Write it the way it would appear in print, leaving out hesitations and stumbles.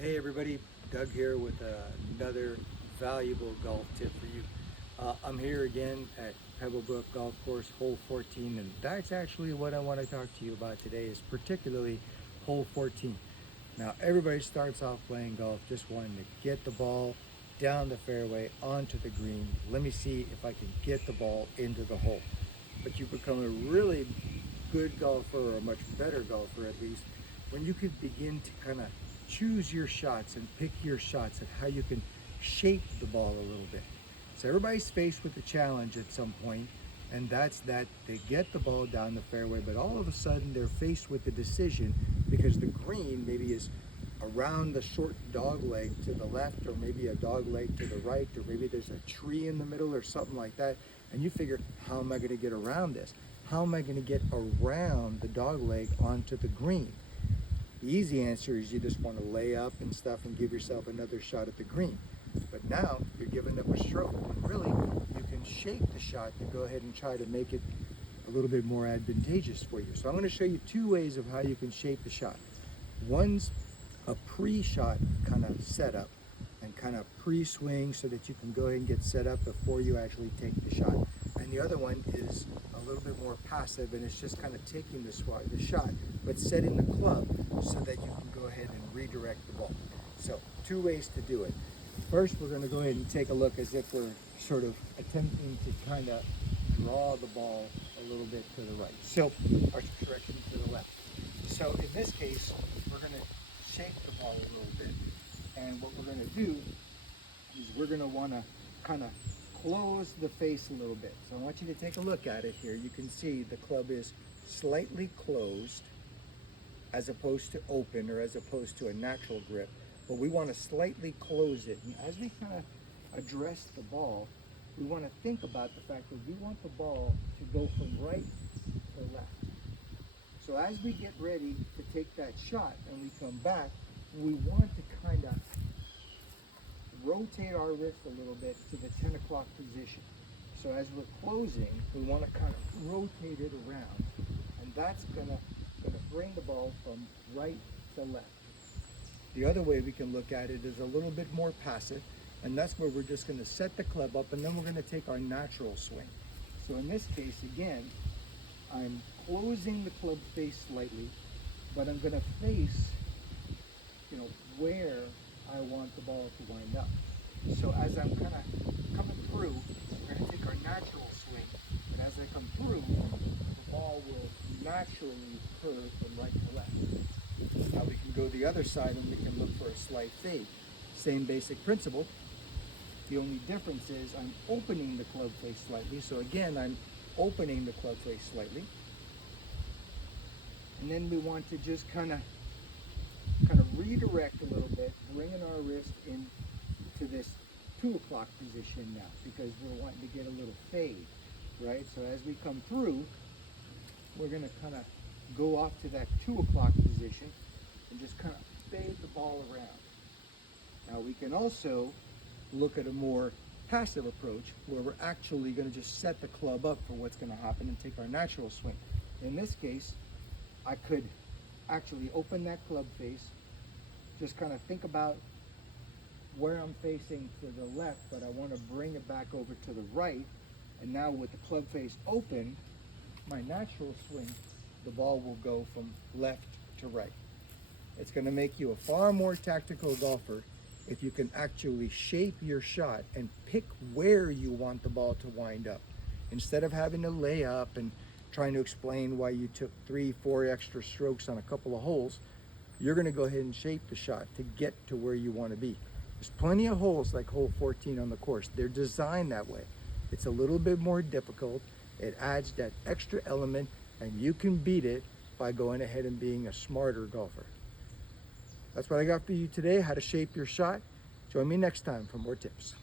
Hey everybody, Doug here with another valuable golf tip for you. I'm here again at Pebblebrook Golf Course, hole 14, and that's actually what I want to talk to you about today, is particularly hole 14. Now everybody starts off playing golf just wanting to get the ball down the fairway onto the green. Let me see if I can get the ball into the hole. But you become a really good golfer, or a much better golfer at least, when you can begin to kind of choose your shots and pick your shots and how you can shape the ball a little bit. So everybody's faced with the challenge at some point, and that's that they get the ball down the fairway, but all of a sudden they're faced with the decision because the green maybe is around the short dog leg to the left, or maybe a dog leg to the right, or maybe there's a tree in the middle or something like that, and you figure, how am I going to get around this? How am I going to get around the dog leg onto the green? The easy answer is you just want to lay up and stuff and give yourself another shot at the green. But now you're giving up a stroke. And really, you can shape the shot to go ahead and try to make it a little bit more advantageous for you. So I'm going to show you two ways of how you can shape the shot. One's a pre-shot kind of setup and kind of pre-swing so that you can go ahead and get set up before you actually take the shot. And the other one is a little bit more passive, and it's just kind of taking the shot, but setting the club so that you can go ahead and redirect the ball. So two ways to do it. First, we're going to go ahead and take a look as if we're sort of attempting to kind of draw the ball a little bit to the right. So, or direction to the left. So in this case, we're going to shake the ball a little bit. And what we're going to do is we're going to want to kind of close the face a little bit. So I want you to take a look at it here. You can see the club is slightly closed as opposed to open, or as opposed to a natural grip. But we want to slightly close it. And as we kind of address the ball, we want to think about the fact that we want the ball to go from right to left. So as we get ready to take that shot and we come back, we want to kind of rotate our wrist a little bit to the 10 o'clock position. So as we're closing, we want to kind of rotate it around, and that's gonna bring the ball from right to left. The other way we can look at it is a little bit more passive, and that's where we're just going to set the club up, and then we're going to take our natural swing. So in this case, again, I'm closing the club face slightly, but I'm going to face, where I want the ball to wind up. So as I'm kind of coming through, we're going to take our natural swing, and as I come through, the ball will naturally curve from right to left. Now we can go the other side and we can look for a slight fade. Same basic principle. The only difference is I'm opening the club face slightly. So again, I'm opening the club face slightly. And then we want to just kind of redirect a little bit, bringing our wrist into this 2 o'clock position now, because we're wanting to get a little fade, right? So as we come through, we're going to kind of go off to that 2 o'clock position and just kind of fade the ball around. Now we can also look at a more passive approach where we're actually going to just set the club up for what's going to happen and take our natural swing. In this case, I could actually open that club face, just kind of think about where I'm facing to the left, but I want to bring it back over to the right. And now with the club face open, my natural swing, the ball will go from left to right. It's going to make you a far more tactical golfer if you can actually shape your shot and pick where you want the ball to wind up. Instead of having to lay up and trying to explain why you took 3-4 extra strokes on a couple of holes, you're going to go ahead and shape the shot to get to where you want to be. There's plenty of holes like hole 14 on the course. They're designed that way. It's a little bit more difficult. It adds that extra element, and you can beat it by going ahead and being a smarter golfer. That's what I got for you today, how to shape your shot. Join me next time for more tips.